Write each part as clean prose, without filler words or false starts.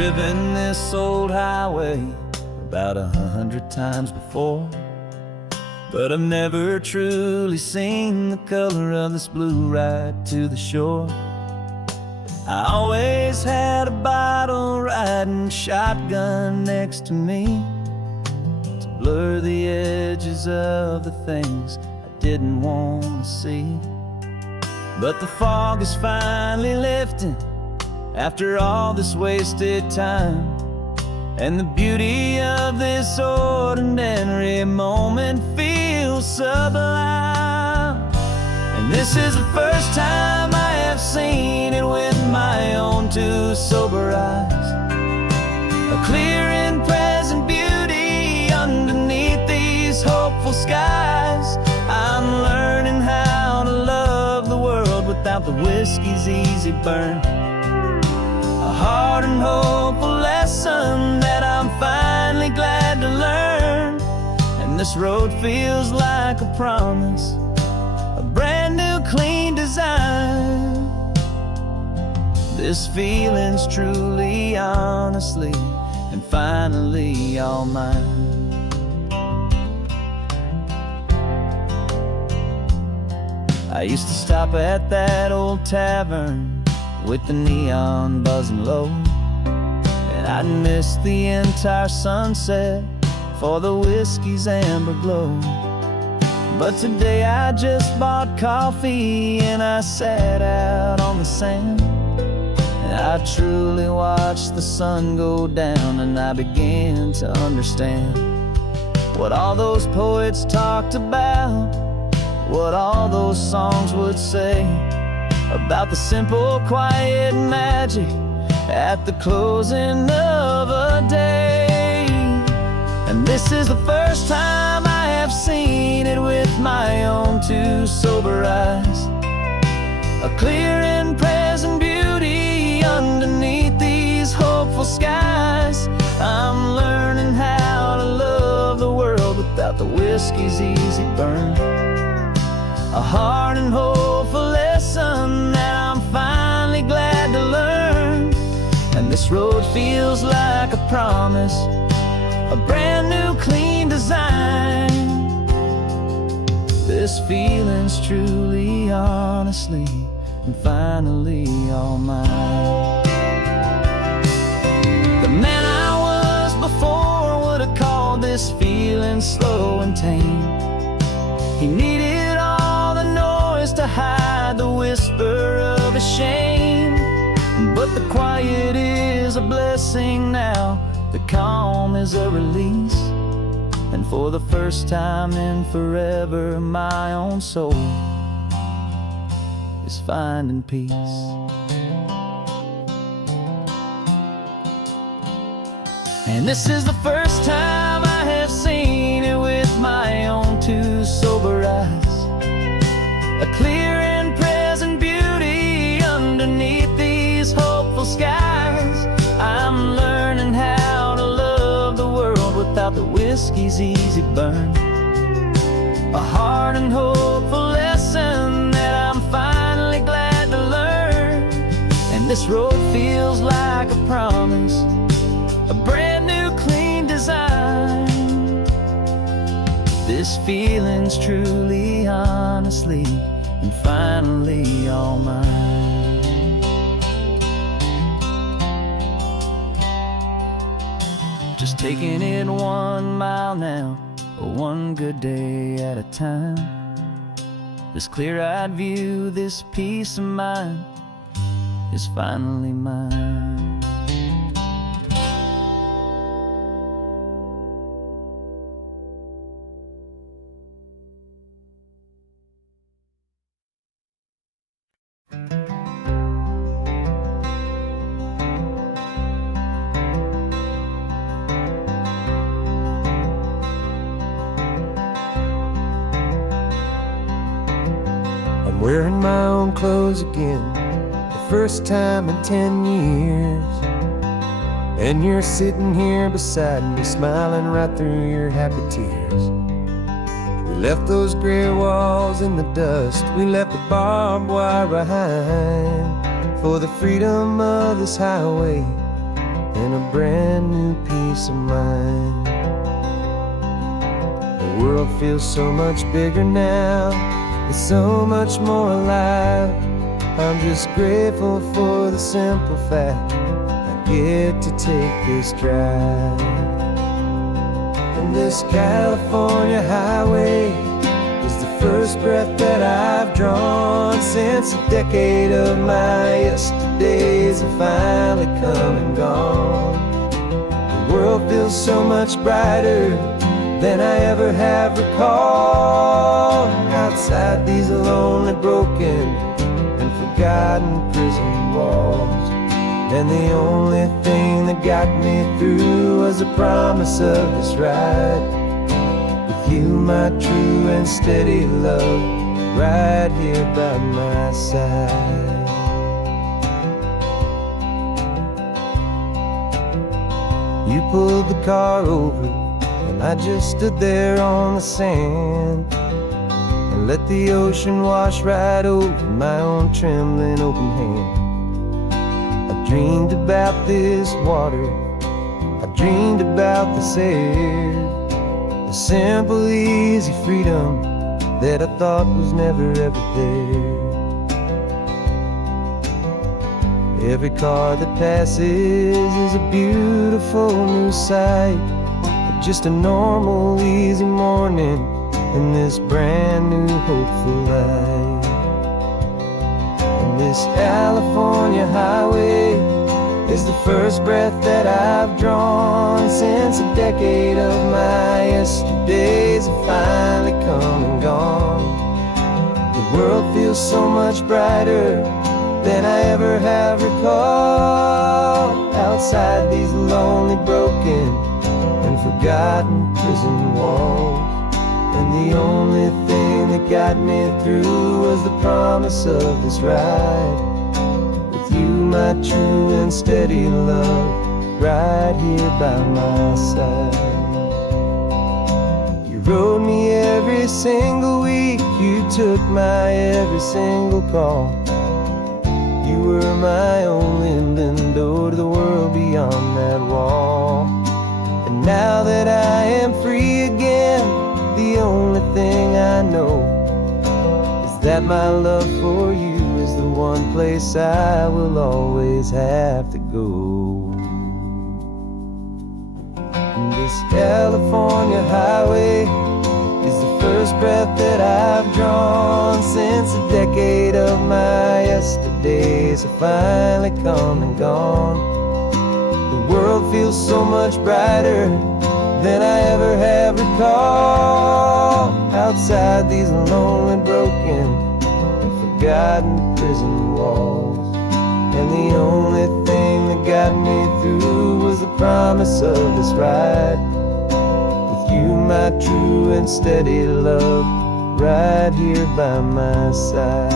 driven this old highway about 100 times before, but I've never truly seen the color of this blue right to the shore. I always had a bottle riding shotgun next to me to blur the edges of the things I didn't want to see. But the fog is finally lifting after all this wasted time, and the beauty of this ordinary moment feels sublime. And this is the first time I have seen it with my own two sober eyes, a clear and present beauty underneath these hopeful skies. I'm learning how to love the world without the whiskey's easy burn, a hard and hopeful lesson that I'm finally glad to learn. And this road feels like a promise, a brand new clean design. This feeling's truly, honestly, and finally all mine. I used to stop at that old tavern with the neon buzzing low, and I'd miss the entire sunset for the whiskey's amber glow. But today I just bought coffee and I sat out on the sand, and I truly watched the sun go down, and I began to understand what all those poets talked about, what all those songs would say about the simple, quiet magic at the closing of a day. And this is the first time I have seen it with my own two sober eyes, a clear and present beauty underneath these hopeful skies. I'm learning how to love the world without the whiskey's easy burn, a hard and hopeful lesson that I'm finally glad to learn. And this road feels like a promise, a brand new clean design. This feeling's truly, honestly, and finally all mine. The man I was before would have called this feeling slow and tame. He needed all the noise to hide the whisper of his shame, but the quiet is a blessing now, the calm is a release, and for the first time in forever my own soul is finding peace. And this is the first time I have seen it with my own two sober eyes, a clear and present beauty underneath these hopeful skies. I'm learning how to love the world without the whiskey's easy burn, a hard and hopeful lesson that I'm finally glad to learn. And this road feels like a promise, a brand new clean design. This feeling's truly, honestly, and finally all mine. Just taking it 1 mile now, one good day at a time. This clear-eyed view, this peace of mind is finally mine. I'm wearing my own clothes again, the first time in 10 years. And you're sitting here beside me, smiling right through your happy tears. We left those gray walls in the dust, we left the barbed wire behind, for the freedom of this highway and a brand new peace of mind. The world feels so much bigger now, it's so much more alive. I'm just grateful for the simple fact I get to take this drive. And this California highway is the first breath that I've drawn since a decade of my yesterdays have finally come and gone. The world feels so much brighter than I ever have recalled. Outside these lonely, broken, and forgotten prison walls, and the only thing that got me through was the promise of this ride with you, my true and steady love, right here by my side. You pulled the car over, and I just stood there on the sand and let the ocean wash right over my own trembling open hand. I dreamed about this water, I dreamed about this air, the simple, easy freedom that I thought was never ever there. Every car that passes is a beautiful new sight, just a normal, easy morning in this brand new, hopeful life. And this California highway is the first breath that I've drawn since a decade of my yesterdays have finally come and gone. The world feels so much brighter than I ever have recalled. Outside these lonely, broken, and forgotten prison walls, and the only thing that got me through was the promise of this ride with you, my true and steady love, right here by my side. You rode me every single week, you took my every single call. You were my only window to the world beyond that wall. And now that I am free again, the only thing I know is that my love for you is the one place I will always have to go. And this California highway is the first breath that I've drawn since a decade of my yesterdays have finally come and gone. The world feels so much brighter than I ever have recalled. Outside these lonely, broken, and forgotten prison walls, and the only thing that got me through was the promise of this ride with you, my true and steady love, right here by my side.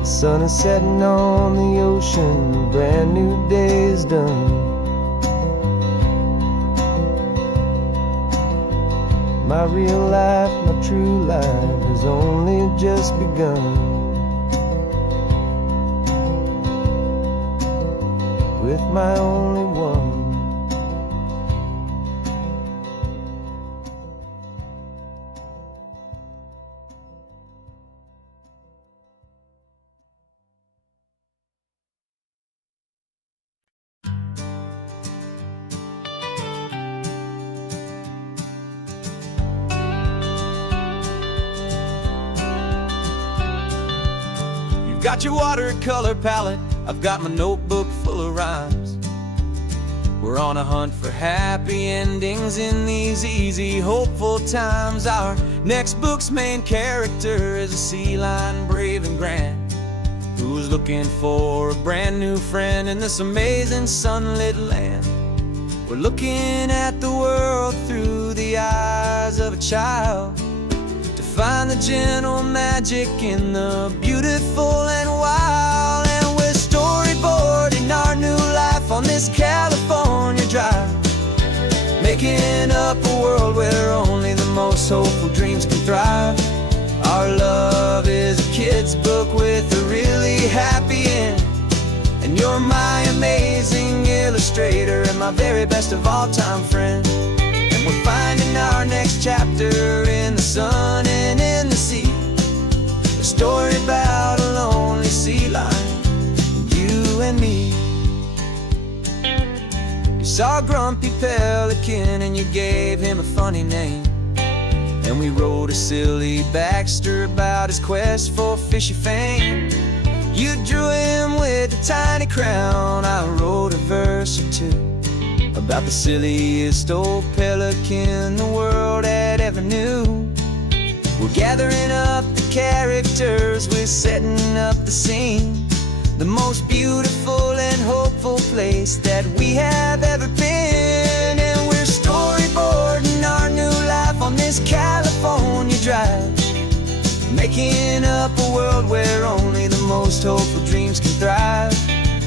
The sun is setting on the ocean, a brand new day is done. My real life, my true life has only just begun. With my only one. You've got your watercolor palette, I've got my notebook full of rhymes. We're on a hunt for happy endings in these easy, hopeful times. Our next book's main character is a sea lion, brave and grand, who's looking for a brand new friend in this amazing sunlit land. We're looking at the world through the eyes of a child, to find the gentle magic in the beautiful and wild. And we're storyboarding our new life on this California drive, making up a world where only the most hopeful dreams can thrive. Our love is a kid's book with a really you're my amazing illustrator and my very best of all time friend. And we're finding our next chapter in the sun and in the sea. A story about a lonely sea lion, you and me. You saw a grumpy pelican and you gave him a funny name. And we wrote a silly Baxter about his quest for fishy fame. You drew him with a tiny crown, I wrote a verse or two about the silliest old pelican the world had ever knew. We're gathering up the characters, we're setting up the scene, the most beautiful and hopeful place that we have ever been. And we're storyboarding our new life on this California drive, making up a world where only the most hopeful dreams can thrive.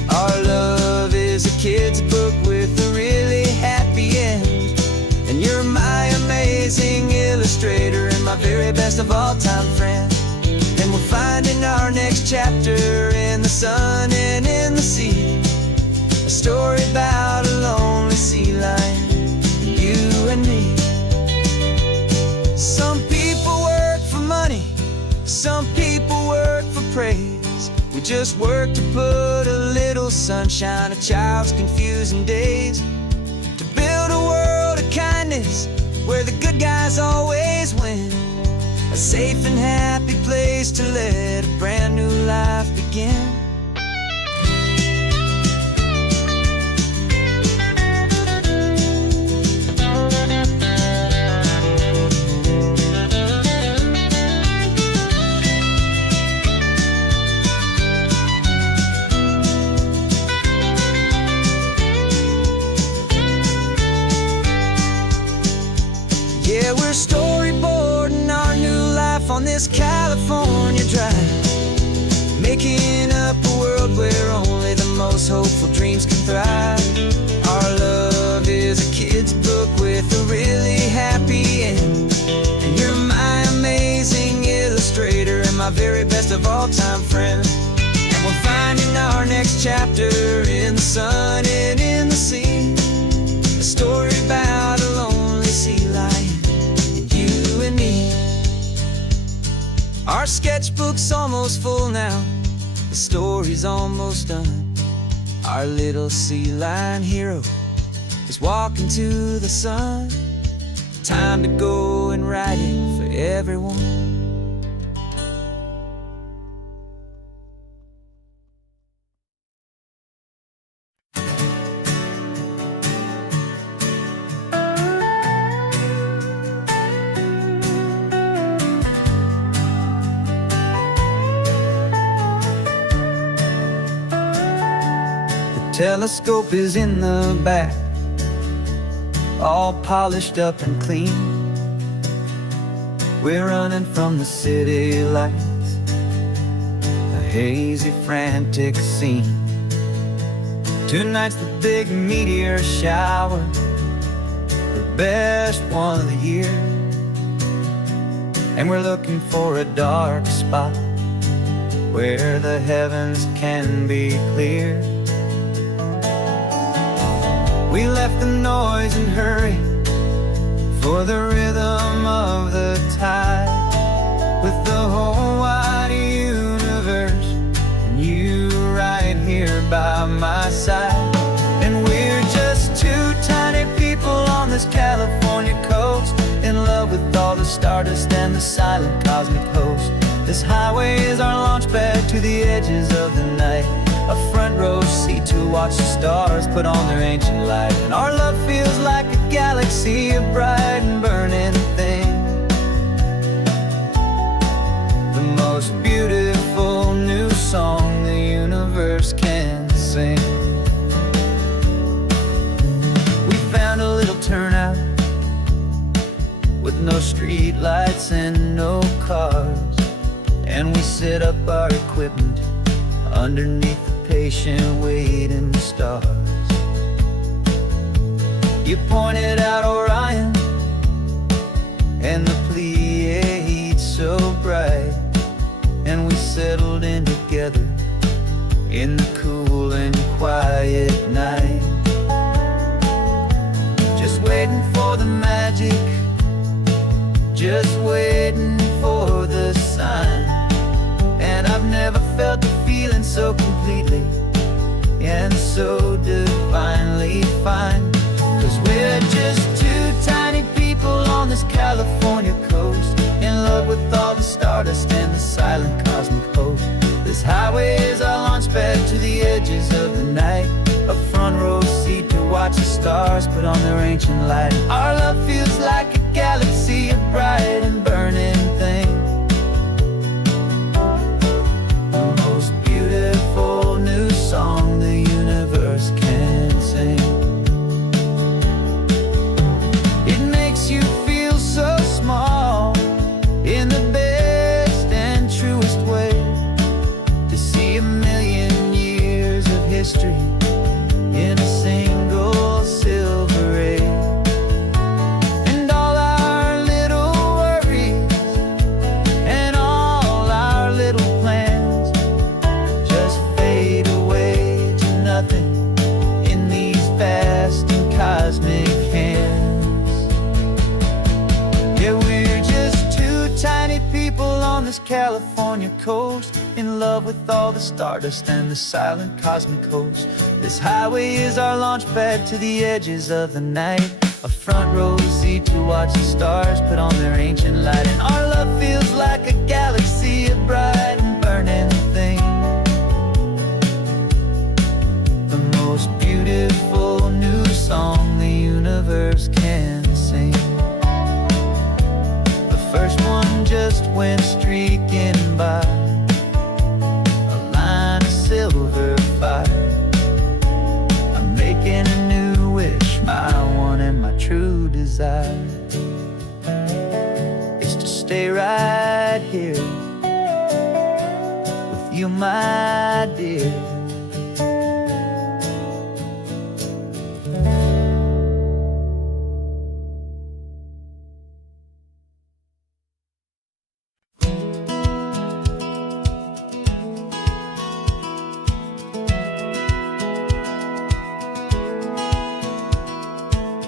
Our love is a kid's book with a really happy end. And you're my amazing illustrator and my very best of all time friend. And we're finding our next chapter in the sun and in the sea. A story about a lonely sea lion, you and me. Some people work for money, some people work for praise. We just work to put a little sunshine in a child's confusing days, to build a world of kindness where the good guys always win, a safe and happy place to let a brand new life begin. Yeah, we're storyboarding our new life on this California drive, making up a world where only the most hopeful dreams can thrive. Our love is a kid's book with a really happy end. And you're my amazing illustrator and my very best of all time friend. And we're finding our next chapter in the sun and in the sea. A story about a lonely sea lion, and me. Our sketchbook's almost full now, the story's almost done. Our little sea lion hero is walking to the sun. Time to go and write it for everyone. Telescope is in the back, all polished up and clean. We're running from the city lights, a hazy, frantic scene. Tonight's the big meteor shower, the best one of the year. And we're looking for a dark spot where the heavens can be clear. We left the noise and hurry for the rhythm of the tide, with the whole wide universe and you right here by my side. And we're just two tiny people on this California coast, in love with all the stardust and the silent cosmic host. This highway is our launch pad to the edges of the night, a front row seat to watch the stars put on their ancient light. And our love feels like a galaxy, a bright and burning thing, the most beautiful new song the universe can sing. We found a little turnout with no street lights and no cars, and we set up our equipment underneath the patient waiting stars. You pointed out Orion and the Pleiades so bright, and we settled in together in the cool and quiet so divinely fine. 'Cause we're just two tiny people on this California coast, in love with all the stardust and the silent cosmic host. This highway is our launch pad to the edges of the night, a front row seat to watch the stars put on their ancient light. Our love feels like a galaxy, a bright and burning thing, the most beautiful new song the universe can sing. It makes you feel so small in the best and truest way, to see a million years of history in a single silver ray. And all our little worries and all our little plans just fade away to nothing in these vast and cosmic hands. Yeah, we're just two tiny people on this California coast, in love with all the stardust and the silent cosmic host. This highway is our launch pad to the edges of the night, a front row seat to watch the stars put on their ancient light. And our love feels like a galaxy, a bright and burning thing, the most beautiful new song the universe can sing. The first one just went streaking by, a line of silver fire. I'm making a new wish, my one and my true desire is to stay right here with you, my dear.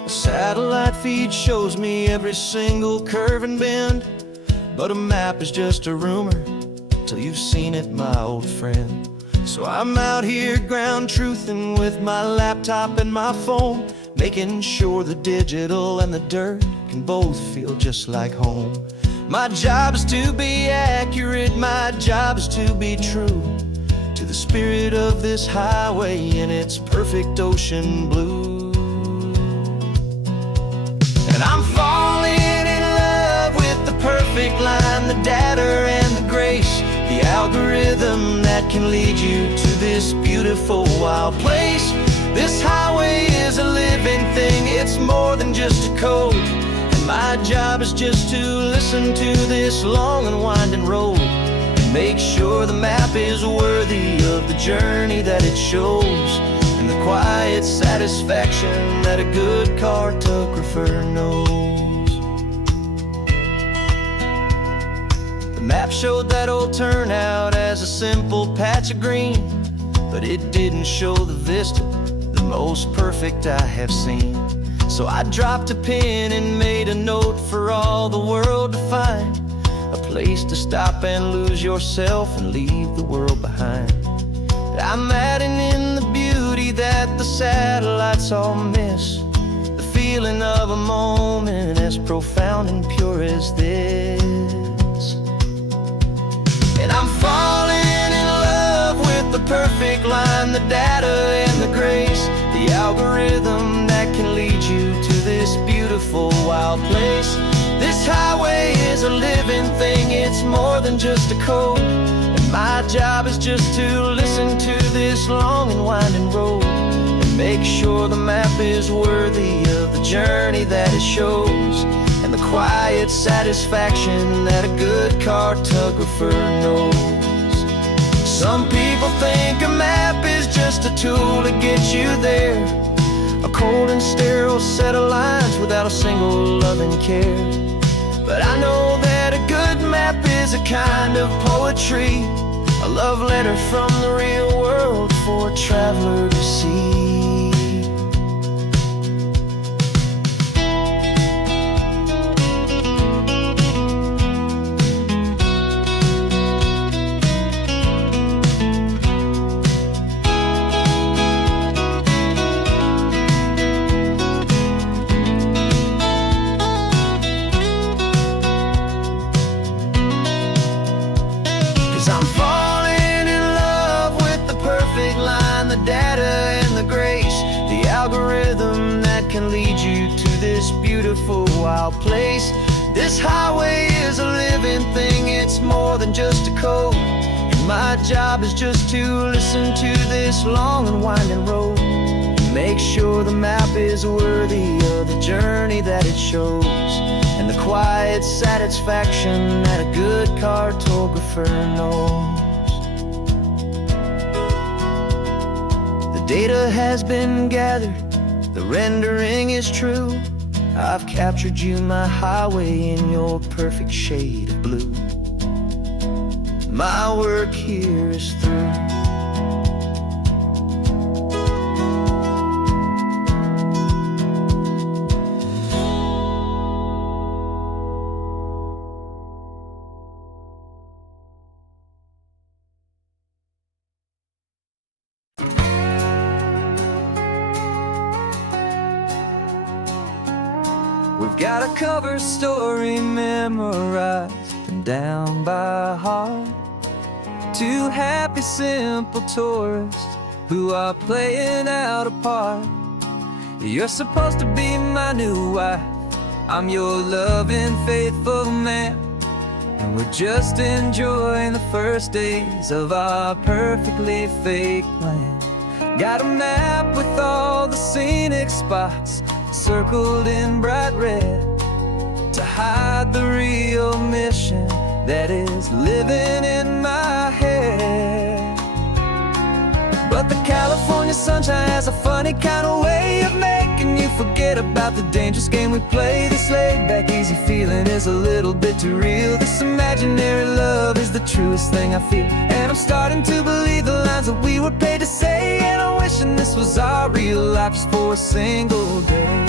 Satellite feed shows me every single curve and bend, but a map is just a rumor till you've seen it, my old friend. So I'm out here ground truthing with my laptop and my phone, making sure the digital and the dirt can both feel just like home. My job is to be accurate, my job is to be true to the spirit of this highway in its perfect ocean blue. And I'm falling in love with the perfect line, the data and the grace, the algorithm that can lead you to this beautiful wild place. This highway is a living thing, it's more than just a code. And my job is just to listen to this long and winding road, and make sure the map is worthy of the journey that it shows, and the quiet satisfaction that a good cartographer knows. The map showed that old turnout as a simple patch of green, but it didn't show the vista, the most perfect I have seen. So I dropped a pin and made a note for all the world to find, a place to stop and lose yourself and leave the world behind. I'm adding in the beauty that the satellites all miss, the feeling of a moment as profound and pure as this. And I'm falling in love with the perfect line, the data and the grace, the algorithm that can lead you to this beautiful wild place. This highway is a living thing, it's more than just a code. And my job is just to listen to this long and winding road, and make sure the map is worthy of the journey that it shows, and the quiet satisfaction that a good cartographer knows. Some people think a map is just a tool to get you there, a cold and sterile set of lines without a single loving care. But I know that a good map is a kind of poetry, a love letter from the real world for a traveler to see. this beautiful wild place. This highway is a living thing, it's more than just a code. And my job is just to listen to this long and winding road, and make sure the map is worthy of the journey that it shows, and the quiet satisfaction that a good cartographer knows. The data has been gathered, the rendering is true. I've captured you, my highway, in your perfect shade of blue. My work here is through. We've got a cover story memorized and down by heart. Two happy, simple tourists who are playing out a part. You're supposed to be my new wife, I'm your loving, faithful man, and we're just enjoying the first days of our perfectly fake plan. Got a map with all the scenic spots circled in bright red to hide the real mission that is living in my head. But the California sunshine has a funny kind of way of making you forget about the dangerous game we play. This laid-back, easy feeling is a little bit too real. This imaginary love is the truest thing I feel, and I'm starting to believe the lines that we were paid to say. And I'm wishing this was our real life just for a single day.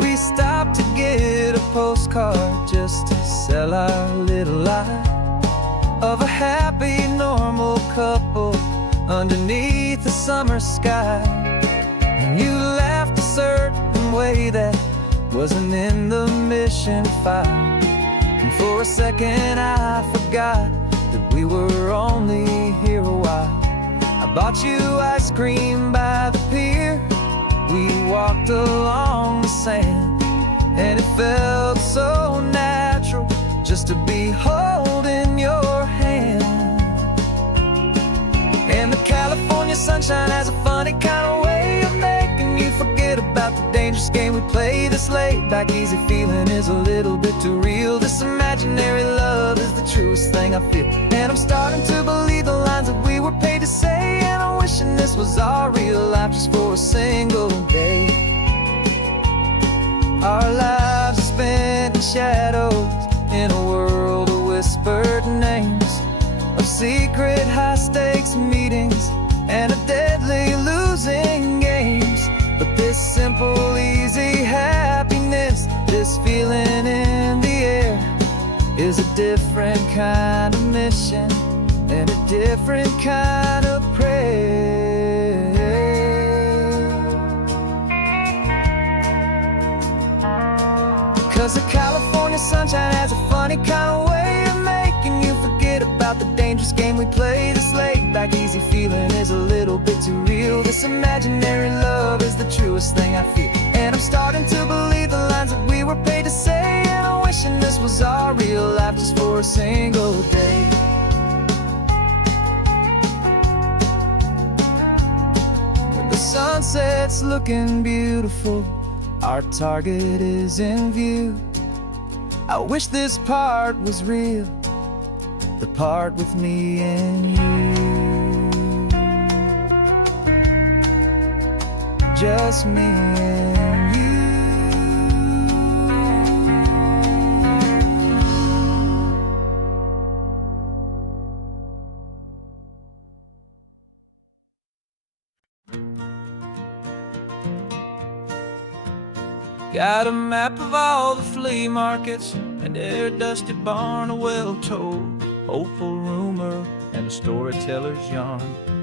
We stopped to get a postcard just to sell our little lie of a happy, normal couple underneath the summer sky. And you laughed a certain way that wasn't in the mission file, and for a second I forgot that we were only here a while. I bought you ice cream by the pier, we walked along the sand, and it felt so natural just to be holding your hand. And the California sunshine has a funny kind of way of making you forget about the dangerous game we play. This laid-back, easy feeling is a little bit too real. This imaginary love is the truest thing I feel, and I'm starting to believe the lines that we were paid to say. And I'm wishing this was our real life just for a single day. Our lives are spent in shadows, in a world of whispered names, of secret high-stakes meetings and of deadly losing games. But this simple, easy happiness, this feeling in the air, is a different kind of mission and a different kind of prayer. 'Cause the California sunshine has a funny kind of way of making you forget about the dangerous game we play. This laid-back, easy feeling is a little bit too real. This imaginary love is the truest thing I feel, and I'm starting to believe the lines that we were paid to say. And I'm wishing this was our real life just for a single day. When the sunset's looking beautiful, our target is in view. I wish this part was real, the part with me and you. Just me and you. Got a map of all the flea markets, and their dusty barn, a well-told hopeful rumor, and a storyteller's yarn.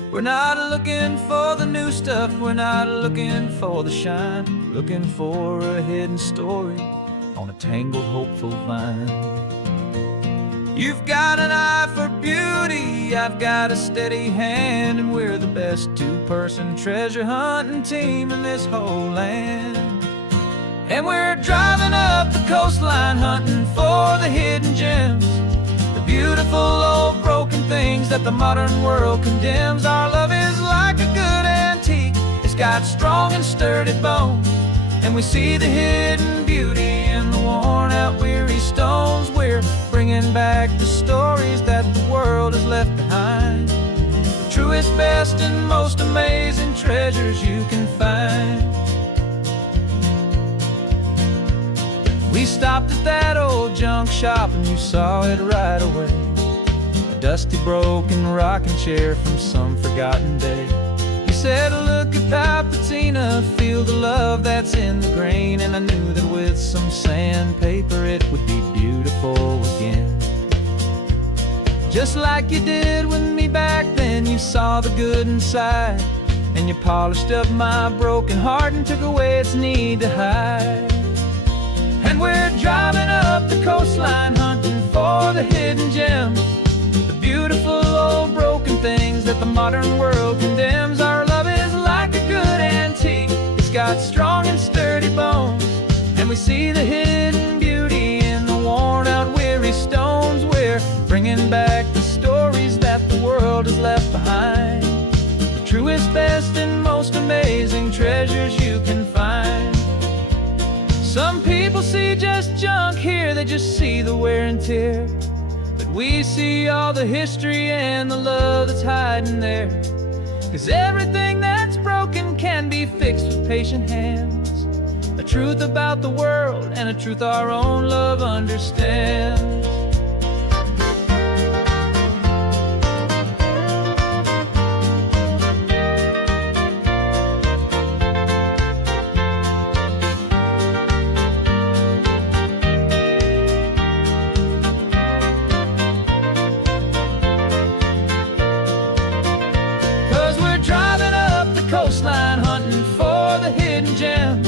We're not looking for the new stuff, we're not looking for the shine, looking for a hidden story on a tangled, hopeful vine. You've got an eye for beauty, I've got a steady hand, and we're the best two-person treasure hunting team in this whole land. And we're driving up the coastline hunting for the hidden gems, the beautiful old broken things that the modern world condemns. Our love is like a good antique, it's got strong and sturdy bones, and we see the hidden beauty in the worn out weary stones. We're bringing back the stories that the world has left behind, the truest, best, and most amazing treasures you can find. We stopped at that old junk shop and you saw it right away, a dusty broken rocking chair from some forgotten day. You said, look at that patina, feel the love that's in the grain. And I knew that with some sandpaper it would be beautiful again. Just like you did with me back then, you saw the good inside, and you polished up my broken heart and took away its need to hide. And we're driving up the coastline hunting for the hidden gems, the beautiful old broken things that the modern world condemns. Our love is like a good antique, it's got strong and sturdy bones, and we see the hidden beauty in the worn out weary stones. We're bringing back the stories that the world has left behind, the truest, best, and most amazing treasures you can find. Some people see just junk here, they just see the wear and tear, but we see all the history and the love that's hiding there. 'Cause everything that's broken can be fixed with patient hands, a truth about the world and a truth our own love understands. 'Cause we're driving up the coastline hunting for the hidden gems,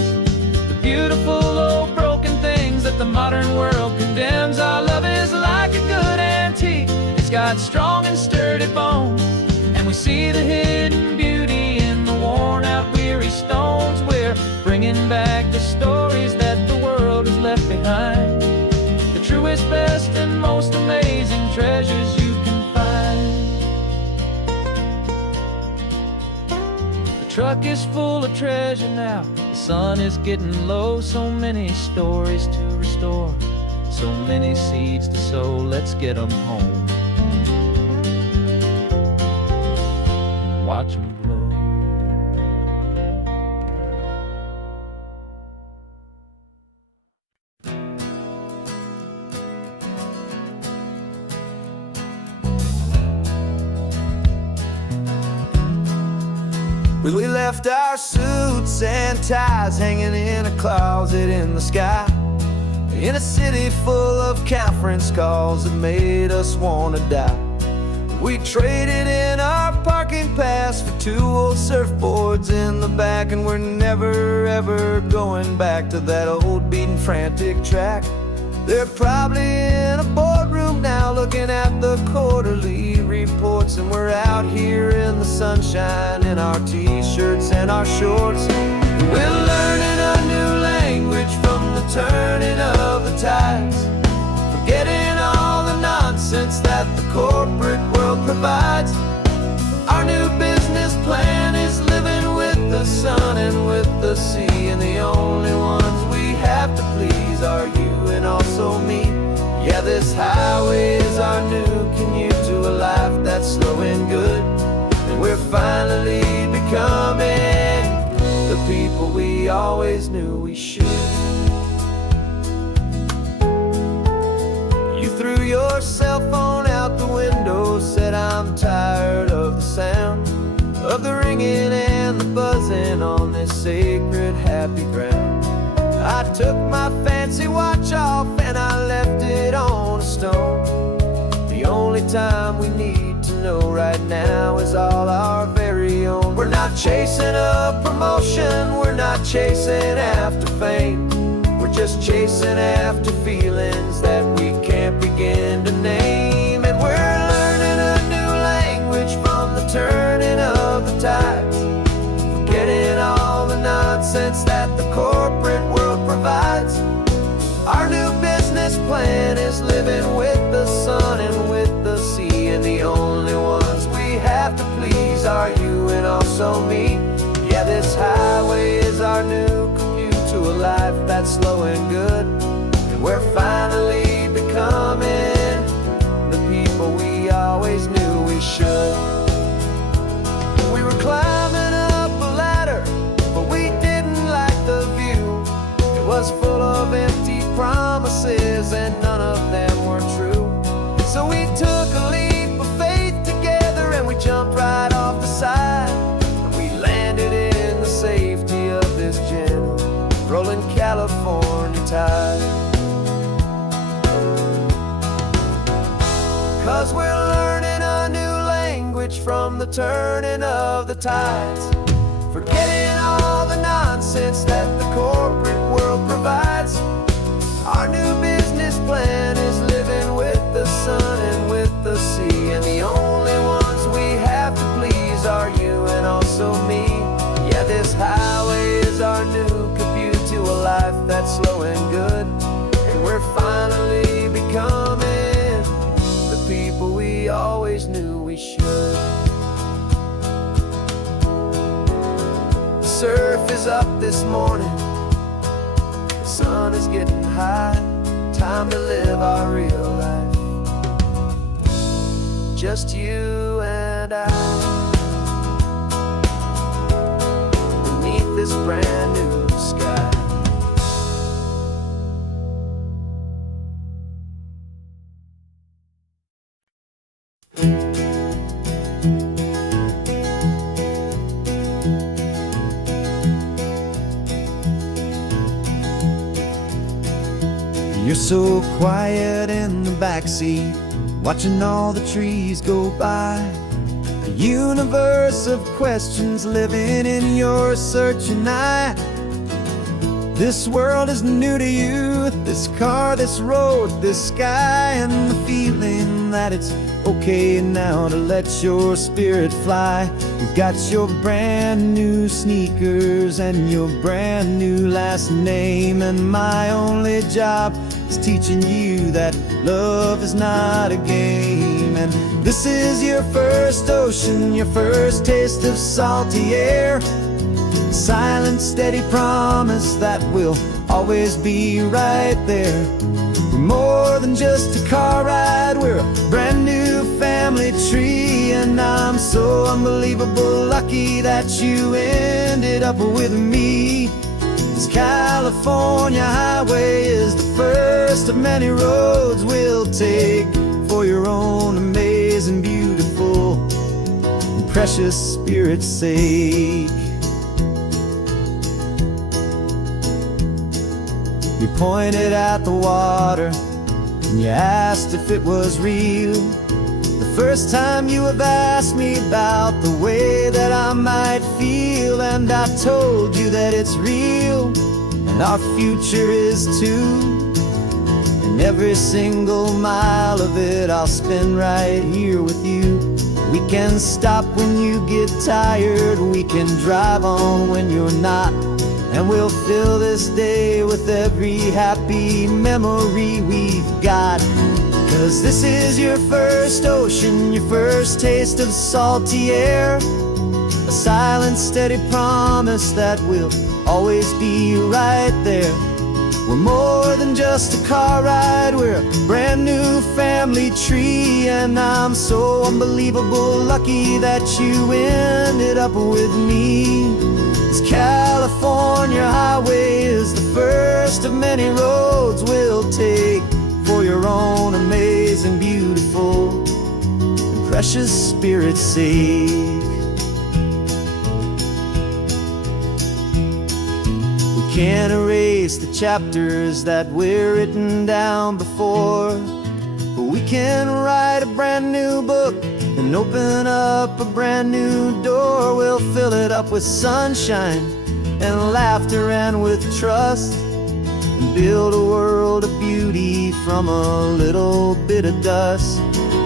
the beautiful old broken things that the modern world condemns. Our love is like a good antique, it's got strong and sturdy bones, and we see the hidden beauty in the worn out weary stones. We're bringing back the stories that the world has left behind, the truest, best, and most amazing treasures you can find. The truck is full of treasure now, the sun is getting low. So many stories to restore, so many seeds to sow. Let's get them home, watch them blow. We left our suits and ties hanging in a closet in the sky, in a city full of conference calls that made us wanna die. We traded in our parking pass for 2 old surfboards in the back, and we're never ever going back to that old beaten frantic track. They're probably in a boardroom now looking at the quarterly reports, and we're out here in the sunshine in our t-shirts and our shorts. We're learning a new language from the turning of the tides, forgetting all the nonsense that the corporate world provides. Our new business plan is living with the sun and with the sea, and the only ones we have to please are you and also me. Yeah, this highway is our new commute to a life that's slow and good, and we're finally becoming the people we always knew we should. You threw your cell phone out the window, said I'm tired of the sound of the ringing and the buzzing on this sacred happy ground. I took my fancy watch off and I left it on a stone. The only time we need to know right now is all our very own. We're not chasing a promotion, we're not chasing after fame, we're just chasing after feelings that we can't begin to name. And we're learning a new have to please are you and also me. Yeah, this highway is our new commute to a life that's slow and good. And we're finally becoming the people we always knew we should. We were climbing up a ladder, but we didn't like the view. It was full of empty promises and none of them were true. So we took a leap of faith together and we jumped right off the side. And we landed in the safety of this gentle rolling California tide. 'Cause we're learning a new language from the turning of the tides, forgetting all the nonsense that the corporate world provides. Our new business plan is living with the sun and with the sea, and the only ones we have to please are you and also me. Yeah, this highway is our new commute to a life that's slow and good, and we're finally becoming the people we always knew we should. The surf is up this morning, the sun is getting high. Time to live our real life, just you and I, beneath this brand new sky. You're so quiet in the backseat, watching all the trees go by. A universe of questions living in your searching eye. This world is new to you, this car, this road, this sky, and the feeling that it's okay now to let your spirit fly. You've got your brand new sneakers and your brand new last name, and my only job is teaching you that love is not a game. And this is your first ocean, your first taste of salty air, silent, steady promise that we'll always be right there. We're more than just a car ride, we're a brand new family tree, and I'm so unbelievable lucky that you ended up with me. This California highway is the first of many roads we'll take for your own amazing, beautiful, and precious spirit's sake. You pointed at the water and you asked if it was real. The first time you have asked me about the way that I might feel, and I told you that it's real and our future is too. And every single mile of it I'll spend right here with you. We can stop when you get tired, we can drive on when you're not, and we'll fill this day with every happy memory we've got. 'Cause this is your first ocean, your first taste of salty air, a silent, steady promise that we'll always be right there. We're more than just a car ride, we're a brand new family tree, and I'm so unbelievable lucky that you ended up with me. This California highway is the first of many roads we'll take for your own amazing, beautiful, and precious spirit's sake. We can't erase the chapters that were written down before, but we can write a brand new book and open up a brand new door. We'll fill it up with sunshine and laughter and with trust, and build a world of beauty from a little bit of dust.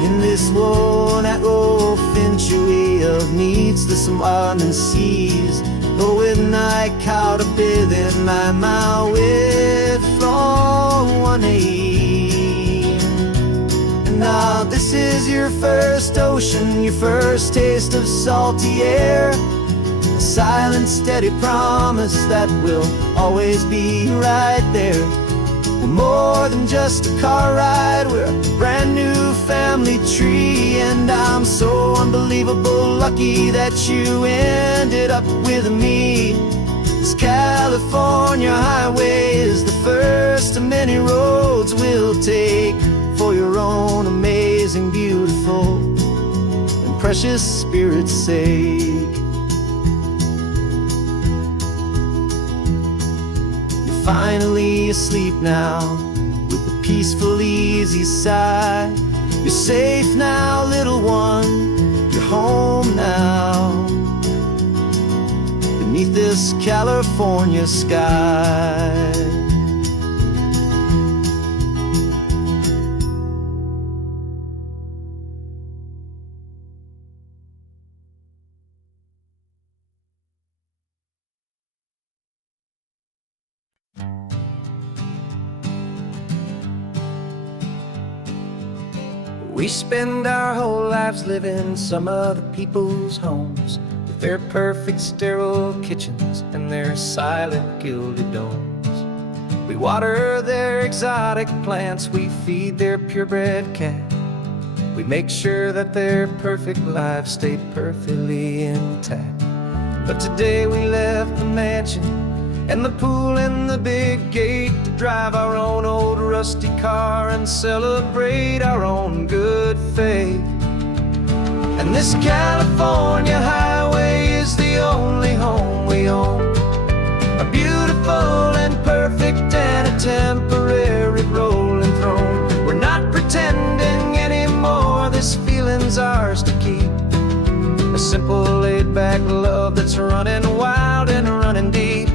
In this world-out old century of needs the surrounding seas, oh, with night caught up within my with from one aim. And Now this is your first ocean, your first taste of salty air. A silent, steady promise that we'll always be right there. We're more than just a car ride, we're a brand new family tree. And I'm so unbelievable lucky that you ended up with me. This California highway is the first of many roads we'll take for your own amazing, beautiful, and precious spirit's sake. You're finally asleep now with a peaceful, easy sigh. You're safe now, little one, you're home now, beneath this California sky. We spend our whole lives living some other people's homes, with their perfect sterile kitchens and their silent gilded domes. We water their exotic plants, we feed their purebred cat. We make sure that their perfect lives stay perfectly intact. But today we left the mansion and the pool and the big gate to drive our own old rusty car and celebrate our own good faith. And this California highway is the only home we own, a beautiful and perfect and a temporary rolling throne. We're not pretending anymore, this feeling's ours to keep. A simple laid-back love that's running wild and running deep.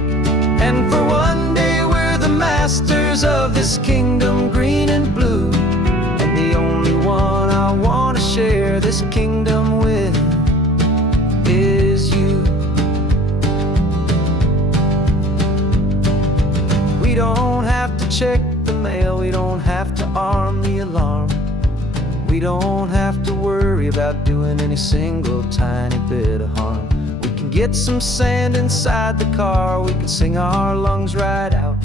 And for one day we're the masters of this kingdom green and blue, and the only one I want to share this kingdom with is you. We don't have to check the mail, we don't have to arm the alarm, we don't have to worry about doing any single tiny bit of harm. We can get some sand inside the car, we can sing our lungs right out,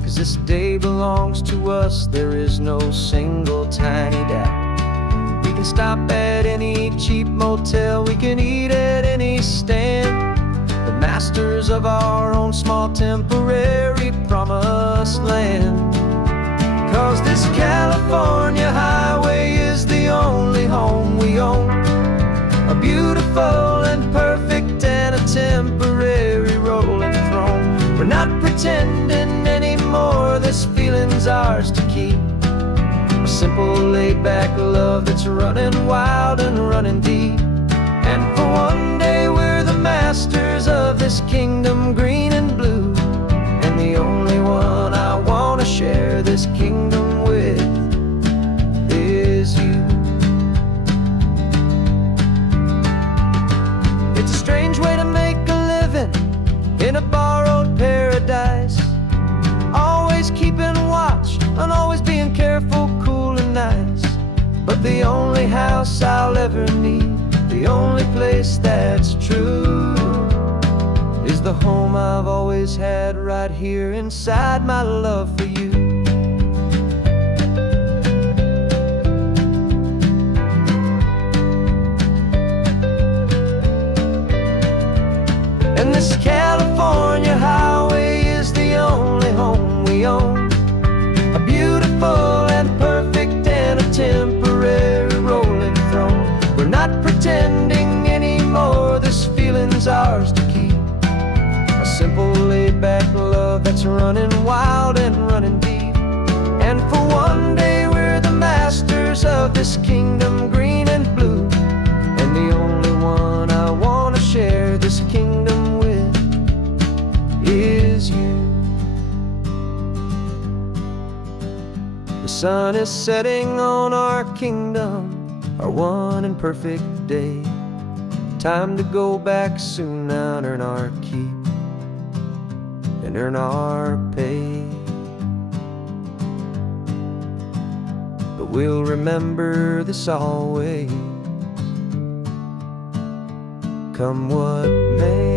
'cause this day belongs to us, there is no single tiny doubt. We can stop at any cheap motel, we can eat at any stand, the masters of our own small temporary promised land. 'Cause this California highway is the only home we own, a beautiful and perfect and a temporary rolling throne. We're not pretending anymore, this feeling's ours to keep. A simple laid-back love that's running wild and running deep. And for one day we're the masters of this kingdom green and blue, and the only one I want to share this kingdom with is you. It's a strange way to make a living in a borrowed paradise, always keeping watch and always being careful, cool and nice. But the only house I'll ever need, the only place that's true, is the home I've always had right here inside my love for you. And this California highway is the only home we own, a beautiful and perfect and a temporary rolling throne. We're not pretending anymore, this feeling's ours to keep. A simple laid-back love that's running wild and running deep. And for one day we're the masters of this kingdom green and blue, and the only one I want to share this kingdom with is you. The sun is setting on our kingdom, our one and perfect day. Time to go back soon now and earn our keep and earn our pay. But we'll remember this always, come what may.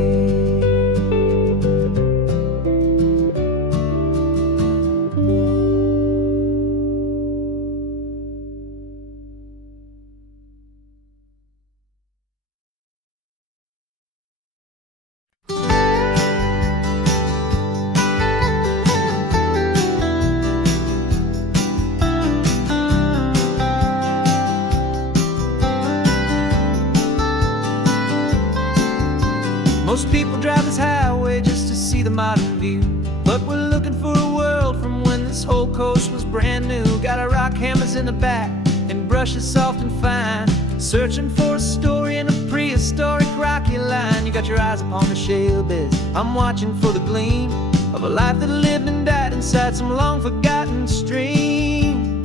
Most people drive this highway just to see the modern view, but we're looking for a world from when this whole coast was brand new. Got our rock hammers in the back and brushes soft and fine, searching for a story in a prehistoric rocky line. You got your eyes upon the shale beds, I'm watching for the gleam of a life that lived and died inside some long forgotten stream.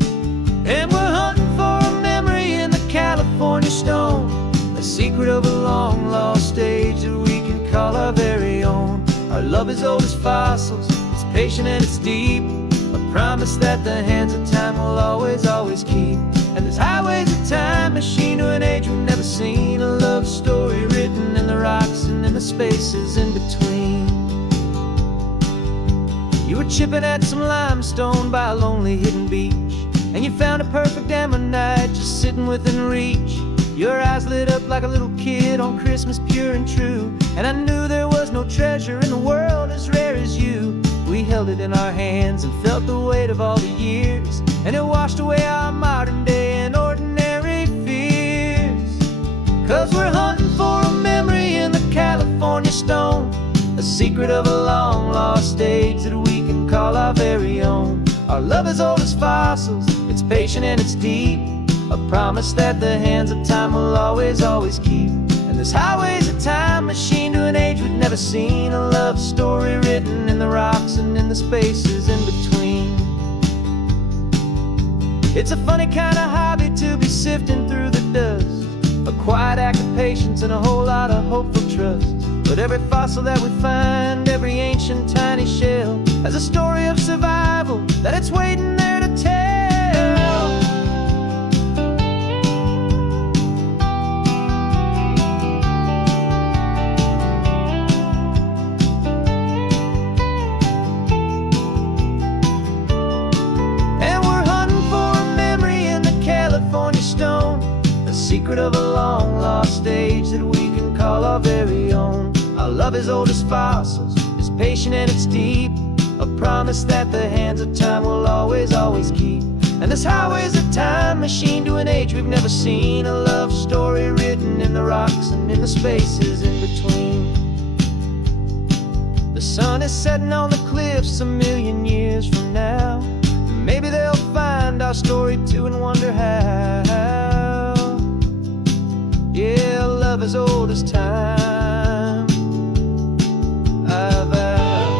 And we're hunting for a memory in the California stone, a secret of a long lost age that we can call our very own. Our love is old as fossils, it's patient and it's deep, a promise that the hands of time will always, always keep. And this highway's a time machine to an age we've never seen, a love story written in the rocks and in the spaces in between. You were chipping at some limestone by a lonely hidden beach, and you found a perfect ammonite just sitting within reach. Your eyes lit up like a little kid on Christmas, pure and true, and I knew there was no treasure in the world as rare as you. We held it in our hands and felt the weight of all the years, and it washed away our modern day and ordinary fears. 'Cause we're hunting for a memory in the California stone, a secret of a long lost age that we can call our very own. Our love is old as fossils, it's patient and it's deep, a promise that the hands of time will always, always keep. And this highway's a time machine to an age we've never seen, a love story written in the rocks and in the spaces in between. It's a funny kind of hobby to be sifting through the dust, a quiet act of patience and a whole lot of hopeful trust. But every fossil that we find, every ancient tiny shell, has a story of survival that it's waiting there to tell. Secret of a long lost age that we can call our very own. Our love is old as fossils, it's patient and it's deep, a promise that the hands of time will always, always keep. And this highway's a time machine to an age we've never seen, a love story written in the rocks and in the spaces in between. The sun is setting on the cliffs a million years from now, maybe they'll find our story too and wonder how. Yeah, love as old as time, I vow.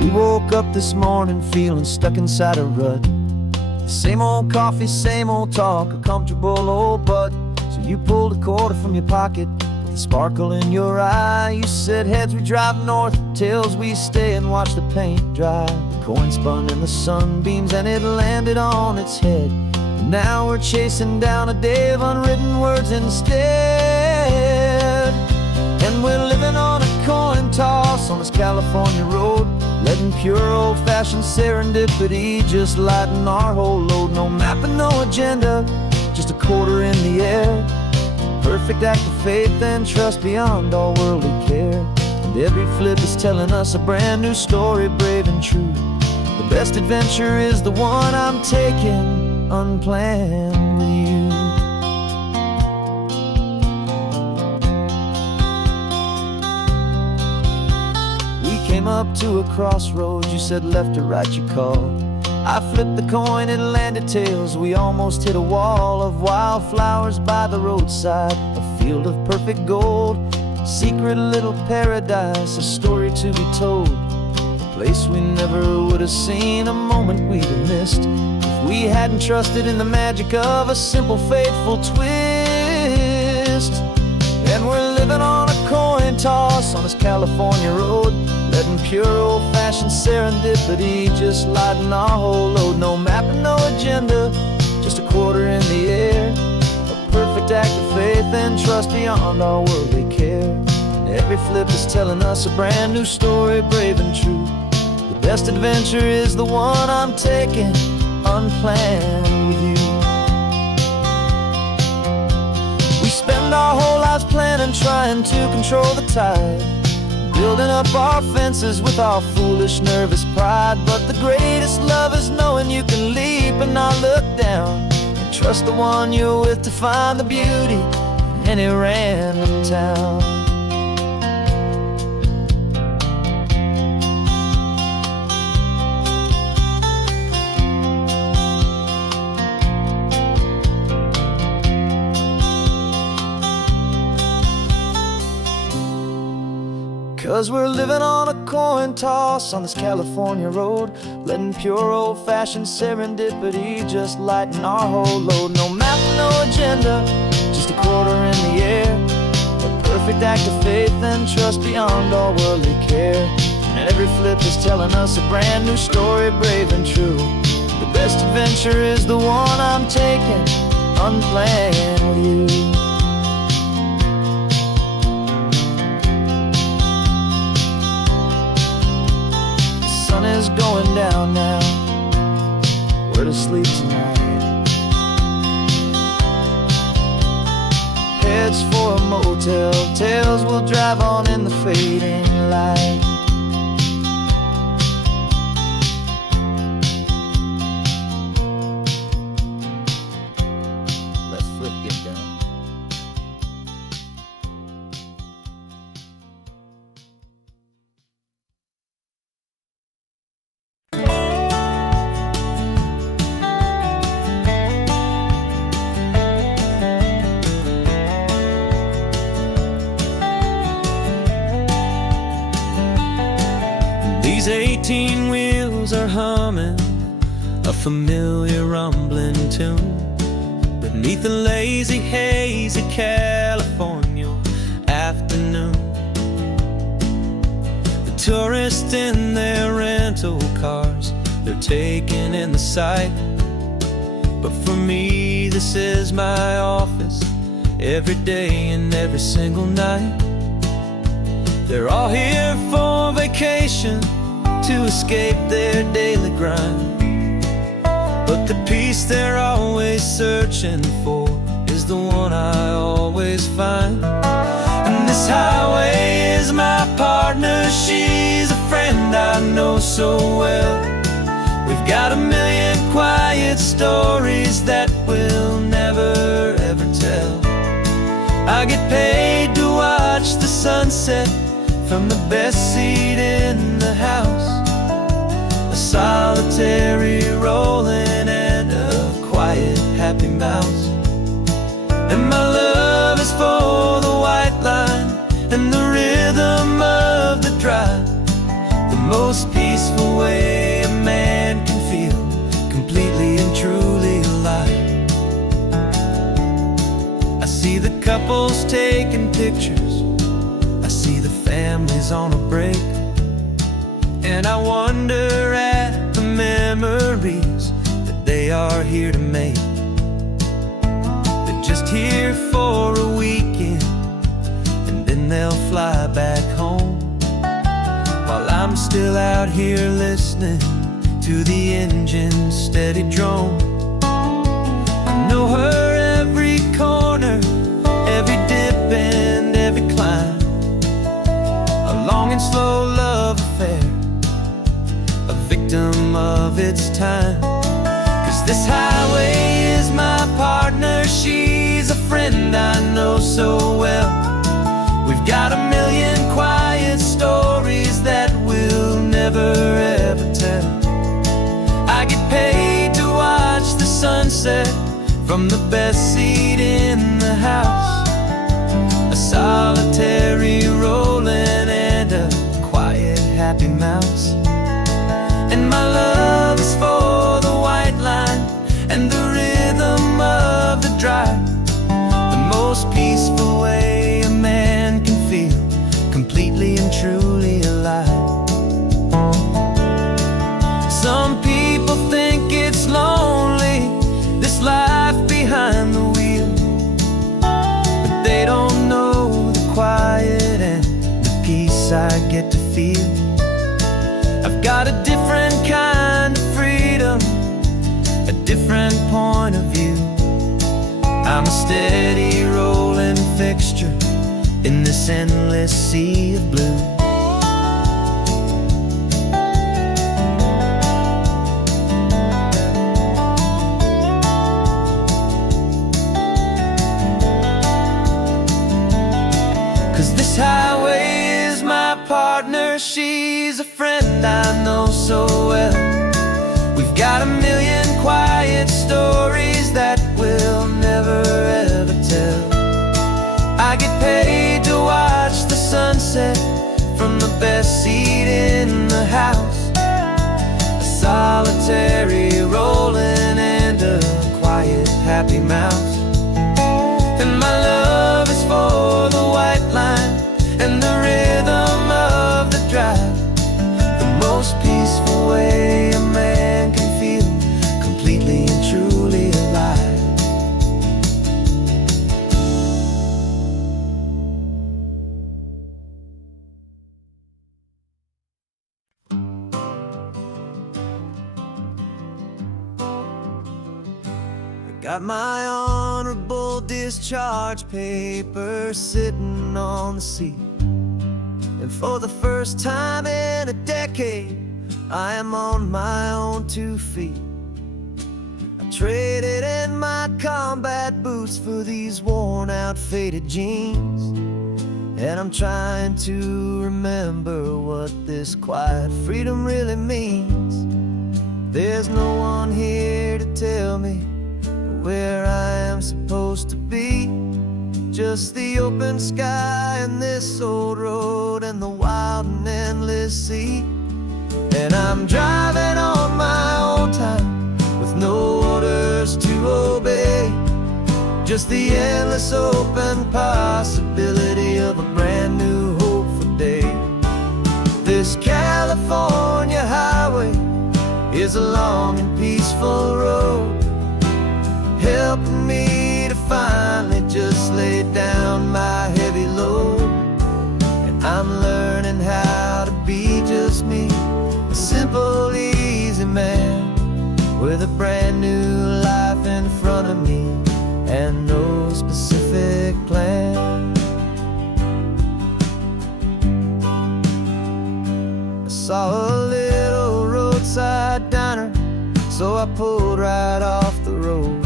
We woke up this morning feeling stuck inside a rut. Same old coffee, same old talk, a comfortable old butt. So you pulled a quarter from your pocket with a sparkle in your eye. You said heads we drive north, tails we stay and watch the paint dry. The coin spun in the sunbeams and it landed on its head. And now we're chasing down a day of unwritten words instead. And we're living on a coin toss on this California road, letting pure old-fashioned serendipity just lighten our whole load. No map and no agenda, just a quarter in the air. Perfect act of faith and trust beyond all worldly care. And every flip is telling us a brand new story, brave and true. The best adventure is the one I'm taking unplanned with you. Came up to a crossroads, you said left or right, you called. I flipped the coin, it landed tails. We almost hit a wall of wildflowers by the roadside, a field of perfect gold, secret little paradise, a story to be told, a place we never would have seen, a moment we'd have missed if we hadn't trusted in the magic of a simple, faithful twist. And we're living on a coin toss on this California road, letting pure old-fashioned serendipity just lighten our whole load. No map and no agenda, just a quarter in the air, a perfect act of faith and trust beyond our worldly care. And every flip is telling us a brand new story, brave and true. The best adventure is the one I'm taking, unplanned with you. We spend our whole lives planning, trying to control the tide, building up our fences with our foolish, nervous pride. But the greatest love is knowing you can leap and not look down, and trust the one you're with to find the beauty in any random town. 'Cause we're living on a coin toss on this California road, letting pure old-fashioned serendipity just lighten our whole load. No map, no agenda, just a quarter in the air, a perfect act of faith and trust beyond all worldly care. And every flip is telling us a brand new story, brave and true. The best adventure is the one I'm taking, unplanned with you. Sun is going down now, we're to sleep tonight. Heads for a motel, tails will drive on in the fading light. Let's flip, get down. These 18 wheels are humming a familiar rumbling tune beneath the lazy haze of California afternoon. The tourists in their rental cars, they're taking in the sight. But for me, this is my office every day and every single night. They're all here for vacation, to escape their daily grind. But the peace they're always searching for is the one I always find. And this highway is my partner, she's a friend I know so well. We've got a million quiet stories that we'll never ever tell. I get paid to watch the sunset from the best seat in the house, a solitary rolling and a quiet happy mouse. And my love is for the white line and the rhythm of the drive, the most peaceful way a man can feel completely and truly alive. I see the couples taking pictures, I see the families on a break, and I wonder at the memories that they are here to make. They're just here for a weekend, and then they'll fly back home, while I'm still out here listening to the engine's steady drone. I know her every corner, every dip and every climb, a long and slow love affair, a victim of its time. 'Cause this highway is my partner, she's a friend I know so well. We've got a million quiet stories that we'll never ever tell. I get paid to watch the sunset from the best seat in the house. A solitary rolling and a quiet happy mouse. And my love is for the white line and the rhythm of the drive. The most peaceful way a man can feel completely and truly alive. Some people think it's lonely, this life behind the wheel, but they don't know the quiet and the peace I get to feel. I've got a different kind of freedom, a different point of view. I'm a steady rolling fixture in this endless sea of blue. 'Cause this highway is my partner, she's a friend I know so well. We've got a million quiet stories that we'll never ever tell. I get paid to watch the sunset from the best seat in the house. A solitary rolling and a quiet happy mouse. And my love is for the white line and the rhythm of the drive. The most peaceful way a man can feel completely and truly alive. Got my honorable discharge paper sitting on the seat. And for the first time in a decade, I am on my own 2 feet. I traded in my combat boots for these worn out faded jeans. And I'm trying to remember what this quiet freedom really means. There's no one here to tell me where I am supposed to be. Just the open sky and this old road and the wild and endless sea. And I'm driving on my own time with no orders to obey. Just the endless open possibility of a brand new hopeful day. This California highway is a long and peaceful road, helping me to finally just lay down my heavy load. And I'm learning how to be just me, a simple, easy man with a brand new life in front of me and no specific plan. I saw a little roadside diner, so I pulled right off the road.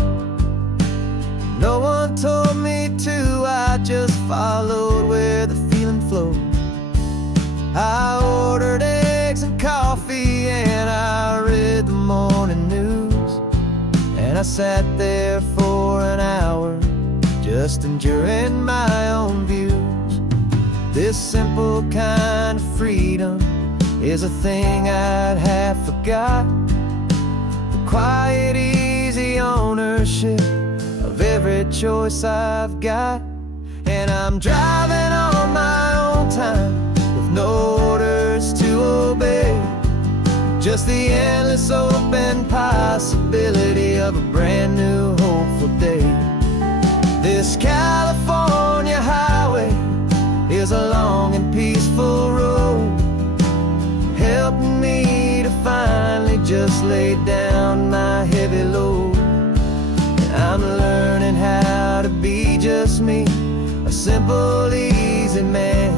No one told me to, I just followed where the feeling flowed. I ordered eggs and coffee and I read the morning news. And I sat there for an hour, just enduring my own views. This simple kind of freedom is a thing I'd have forgot. The quiet, easy ownership of every choice I've got. And I'm driving on my own time with no orders to obey. Just the endless open possibility of a brand new hopeful day. This California highway is a long and peaceful road, helping me to finally just lay down my heavy load. I'm learning how to be just me, a simple, easy man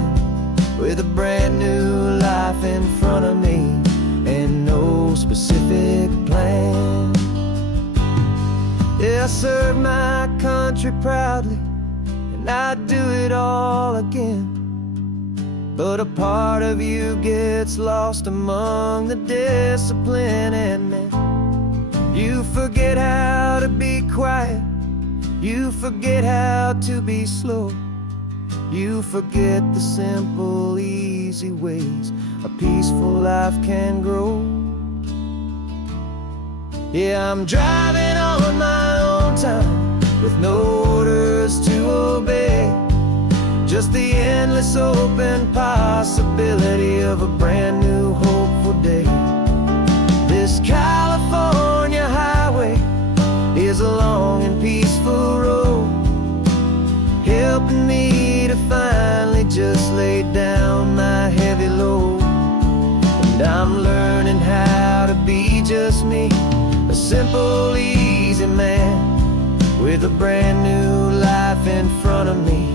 with a brand new life in front of me and no specific plan. Yeah, I served my country proudly and I'd do it all again. but a part of you gets lost among the discipline and men. You forget how to be quiet, you forget how to be slow, you forget the simple, easy ways a peaceful life can grow. Yeah, I'm driving on my own time with no orders to obey, just the endless open possibility of a brand new hopeful day. This California highway is a long and peaceful road, helping me to finally just lay down my heavy load. And I'm learning how to be just me, a simple, easy man with a brand new life in front of me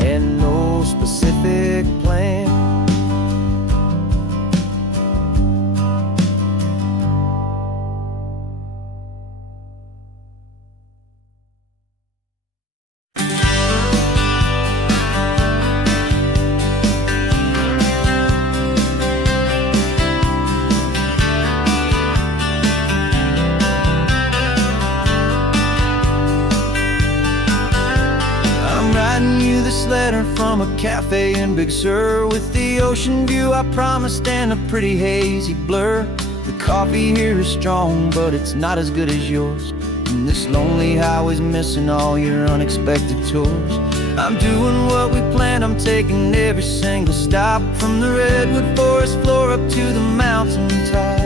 and no specific plan. This letter from a cafe in Big Sur, with the ocean view I promised and a pretty hazy blur. The coffee here is strong, but it's not as good as yours, and this lonely highway's missing all your unexpected tours. I'm doing what we planned, I'm taking every single stop, from the redwood forest floor up to the mountain top.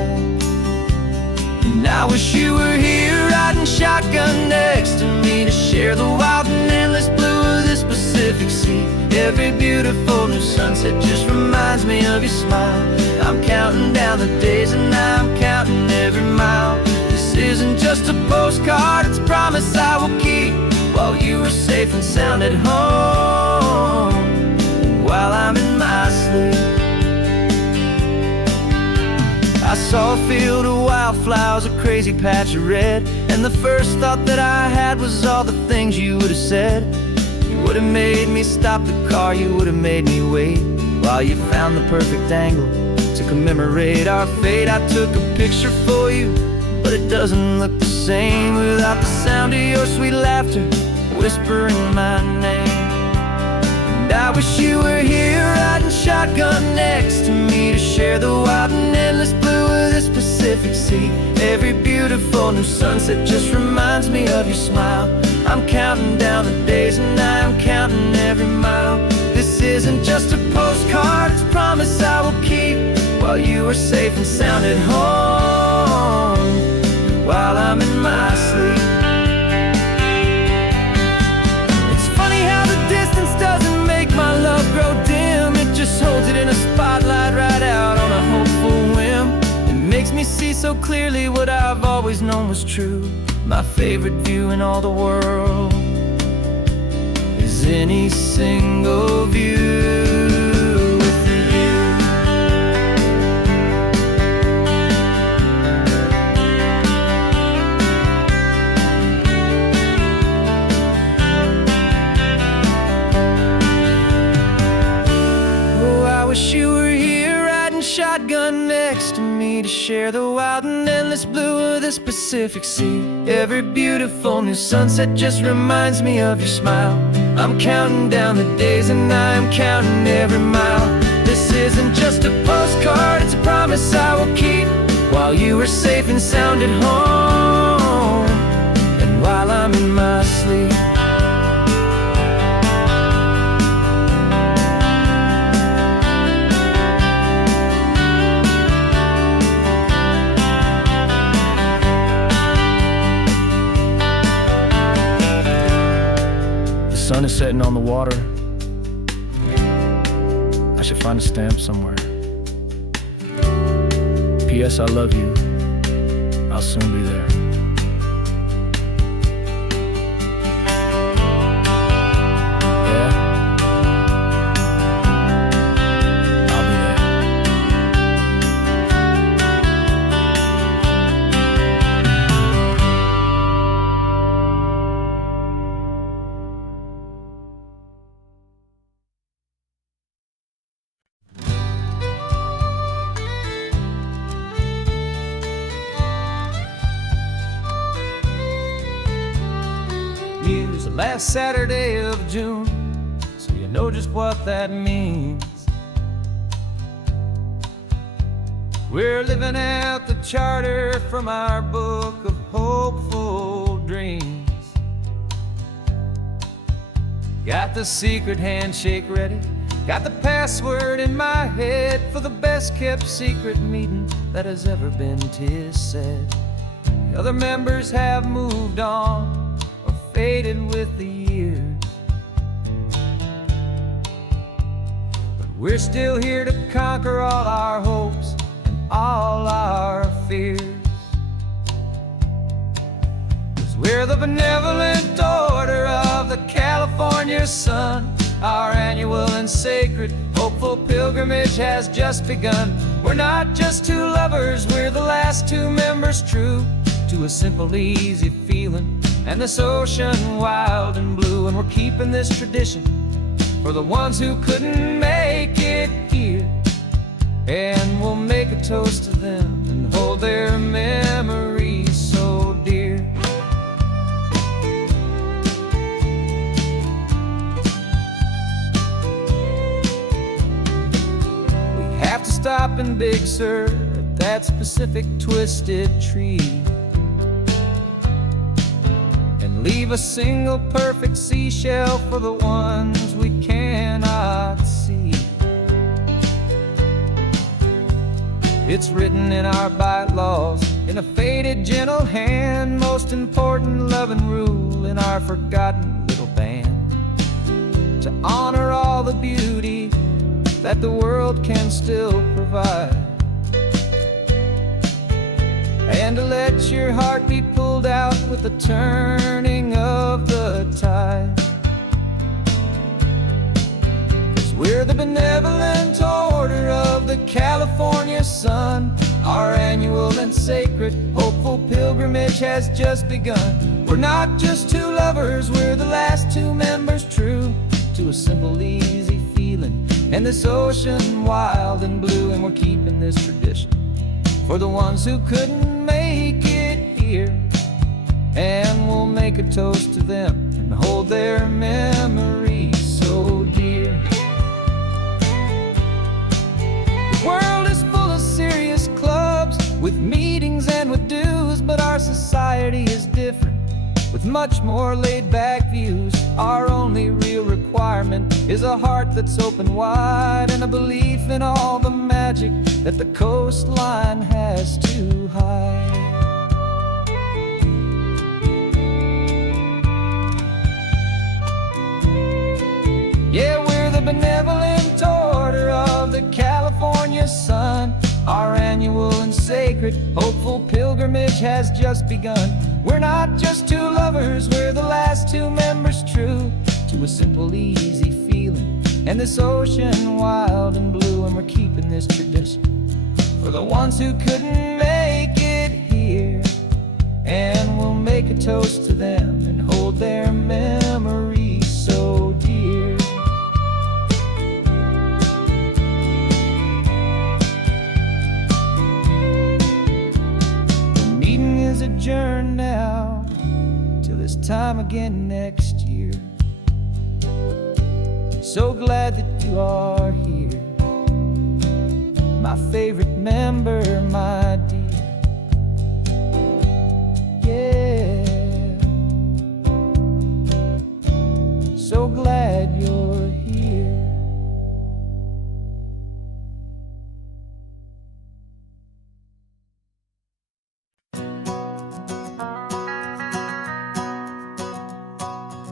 And I wish you were here riding shotgun next to me to share the wild and endless blue of this Pacific Sea. Every beautiful new sunset just reminds me of your smile. I'm counting down the days and I'm counting every mile. This isn't just a postcard, it's a promise I will keep, while you are safe and sound at home, and while I'm in my sleep. I saw a field of wildflowers, a crazy patch of red, and the first thought that I had was all the things you would have said. You would have made me stop the car, you would have made me wait, while you found the perfect angle to commemorate our fate. I took a picture for you, but it doesn't look the same without the sound of your sweet laughter whispering my name. And I wish you were here riding shotgun next to me to share the wild and endless blue of this Pacific Sea. Every beautiful new sunset just reminds me of your smile. I'm counting down the days and I'm counting every mile. This isn't just a postcard, it's a promise I will keep, while you are safe and sound at home, while I'm in my sleep. It's funny how the distance doesn't make my love grow dim, it just holds it in a spotlight right out on a hopeful whim. It makes me see so clearly what I've always known was true. My favorite view in all the world is any single view with you. Oh, I wish you were here riding shotgun next to me to share the wild and endless blue of this Pacific Sea. Every beautiful new sunset just reminds me of your smile. I'm counting down the days and I'm counting every mile. This isn't just a postcard, it's a promise I will keep, while you are safe and sound at home, and while I'm in my sleep. The sun is setting on the water. I should find a stamp somewhere. P.S. I love you. I'll soon be there. last Saturday of June, so you know just what that means. We're living out the charter from our book of hopeful dreams. Got the secret handshake ready, got the password in my head for the best kept secret meeting that has ever been, 'tis said. The other members have moved on or faded with the years, but we're still here to conquer all our hopes and all our fears. 'Cause we're the benevolent order of the California sun. Our annual and sacred hopeful pilgrimage has just begun. We're not just two lovers, we're the last two members true to a simple, easy feeling and this ocean wild and blue. And we're keeping this tradition for the ones who couldn't make it here, and we'll make a toast to them and hold their memories so dear. We have to stop in Big Sur at that specific twisted tree and leave a single perfect seashell for the ones we cannot see. It's written in our bylaws in a faded gentle hand, most important loving rule in our forgotten little band, to honor all the beauty that the world can still provide, and to let your heart be pulled out with the turning of the tide. 'Cause we're the benevolent order of the California sun. Our annual and sacred hopeful pilgrimage has just begun. We're not just two lovers, we're the last two members true to a simple, easy feeling and this ocean wild and blue. And we're keeping this tradition for the ones who couldn't make it here, and we'll make a toast to them and hold their memories so dear. The world is full of serious clubs with meetings and with dues, but our society is different with much more laid-back views. Our only real requirement is a heart that's open wide and a belief in all the magic that the coastline has to hide. Yeah, we're the benevolent order of the California sun. Our annual and sacred hopeful pilgrimage has just begun. We're not just two lovers, we're the last two members true to a simple, easy feeling and this ocean wild and blue. And we're keeping this tradition for the ones who couldn't make it here, and we'll make a toast to them and hold their memories so dear. The meeting is adjourned now till this time again next year. So glad that you are here, my favorite member, my dear. Yeah, so glad you're here.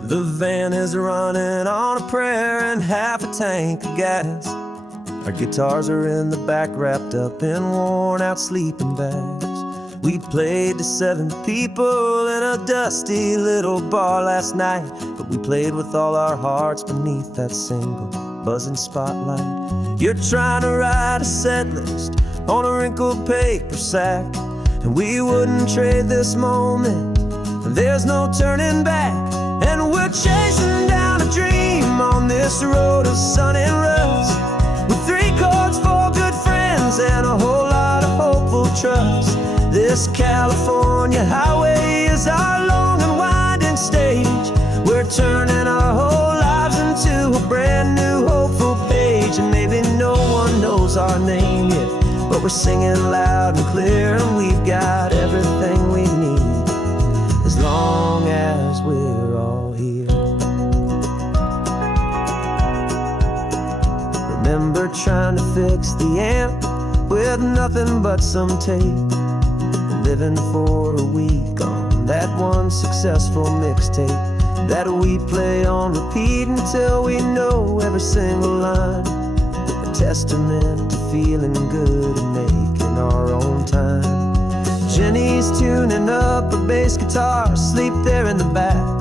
The van is running on a prayer and half a tank of gas. Our guitars are in the back, wrapped up in worn-out sleeping bags. We played to 7 people in a dusty little bar last night, but we played with all our hearts beneath that single buzzing spotlight. You're trying to write a set list on a wrinkled paper sack, and we wouldn't trade this moment, and there's no turning back. And we're chasing down a dream on this road of sun and rust, with 3 chords, 4 good friends, and a whole lot of hopeful trust. This California highway is our long and winding stage, where turning our whole lives into a brand new hopeful page. And maybe no one knows our name yet, but we're singing loud and clear, and we've got everything we need as long as we're all here. Remember trying to fix the amp with nothing but some tape, living for a week on that one successful mixtape that we play on repeat until we know every single line. A testament to feeling good and making our own time. Jenny's tuning up her bass guitar, asleep there in the back.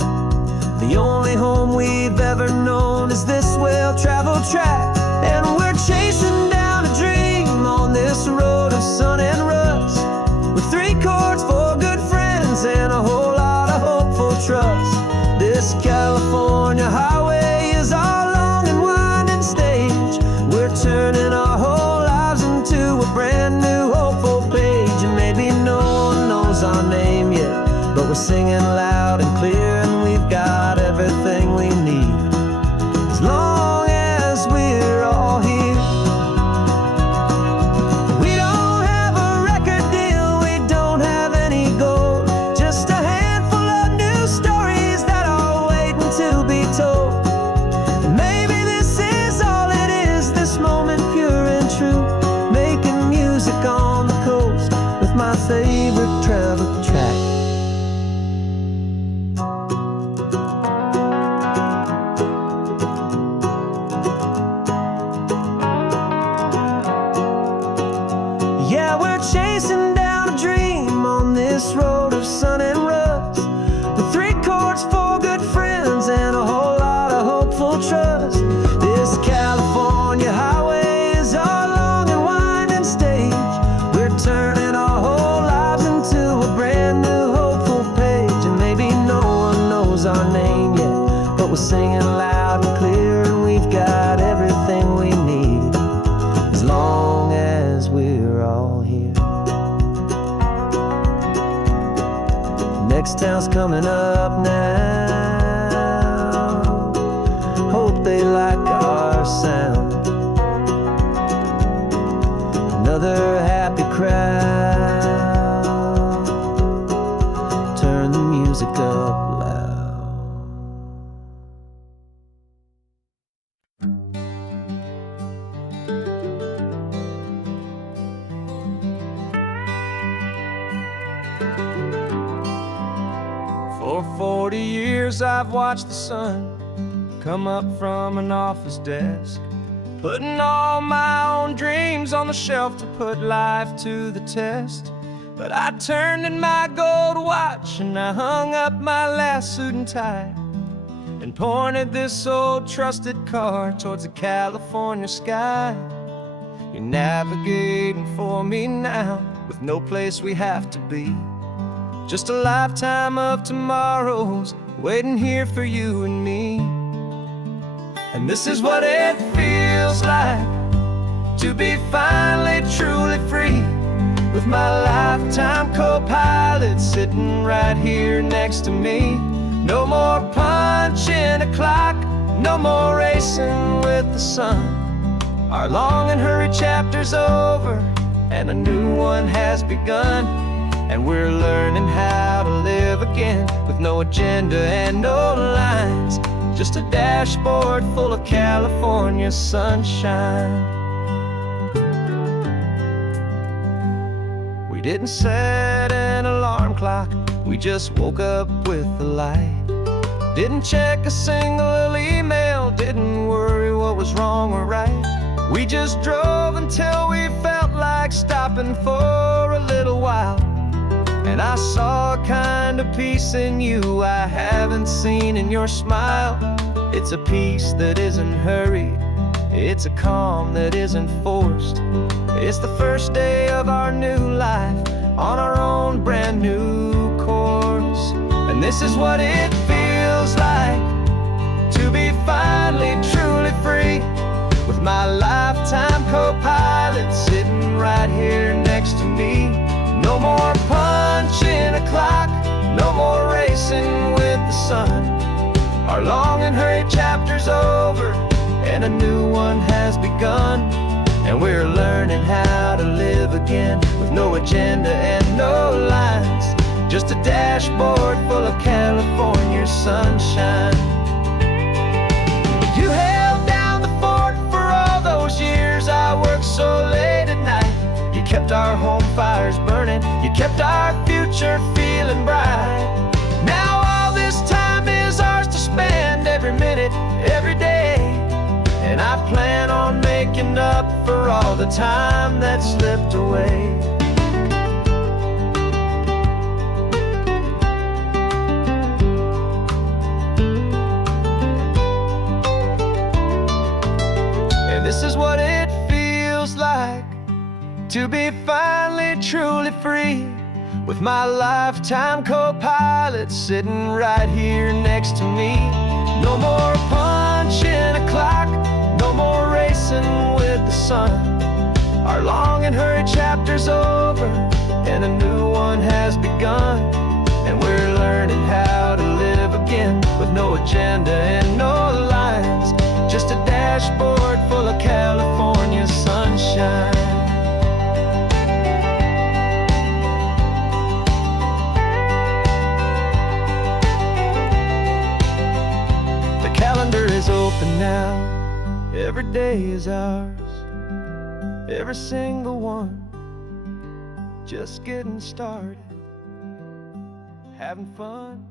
The only home we've ever known is this well-traveled track, and we're chasing down a dream on this road of sun and rust, with 3 chords, 4 good friends, and a whole lot of hopeful trust. This California highway is our long and winding stage. We're turning our whole lives into a brand new hopeful page. And maybe no one knows our name yet, but we're singing loud and clear, and we've got everything we need as long as we're all here. We don't have a record deal, we don't have any gold, just a handful of new stories that are waiting to be told. And maybe this is all it is, this moment pure and true, making music on the coast with my favorite travel track. Yeah, we're chasing down a dream on this road of sun and rust, with 3 chords, 4 good friends, and a whole lot of hopeful trust. This California highway is our long and winding stage. We're turning our whole lives into a brand new hopeful page. And maybe no one knows our name yet, but we're singing loud and clear, and we've got everything we need as long as we're all here. Next town's coming up now, hope they like our sound. Another happy crowd, turn the music up loud. For 40 years I've watched the sun come up from an office desk, putting all my own dreams on the shelf to put life to the test. But I turned in my gold watch and I hung up my last suit and tie, and pointed this old trusted car towards the California sky. You're navigating for me now, with no place we have to be, just a lifetime of tomorrows waiting here for you and me. And this is what it feels like to be finally truly free, with my lifetime co-pilot sitting right here next to me. No more punching a clock, no more racing with the sun. Our long and hurried chapter's over, and a new one has begun. And we're learning how to live again, with no agenda and no lines, just a dashboard full of California sunshine. We didn't set an alarm clock, we just woke up with the light. Didn't check a single email, didn't worry what was wrong or right. We just drove until we felt like stopping for a little while. And I saw a kind of peace in you I haven't seen in your smile. It's a peace that isn't hurried, it's a calm that isn't forced. It's the first day of our new life on our own brand new course. And this is what it feels like to be finally truly free, with my lifetime co-pilot sitting right here next to me. No more punching a clock, no more racing with the sun. Our Our long and hurried chapter's over, and a new one has begun. And we're learning how to live again, with no agenda and no lines, just a dashboard full of California sunshine. You held down the fort for all those years I worked so late at night. You kept our home fires burning, you kept our future feeling bright. Now all this time is ours to spend, every minute, every day. And I plan on making up for all the time that slipped away. And this is what it feels like to be finally truly free, with my lifetime co-pilot sitting right here next to me. No more punching a clock, no more racing with the sun. Our long and hurried chapter's over, and a new one has begun. And we're learning how to live again, with no agenda and no lines, just a dashboard full of California sunshine. The calendar is open now, every day is ours, every single one, just getting started, having fun.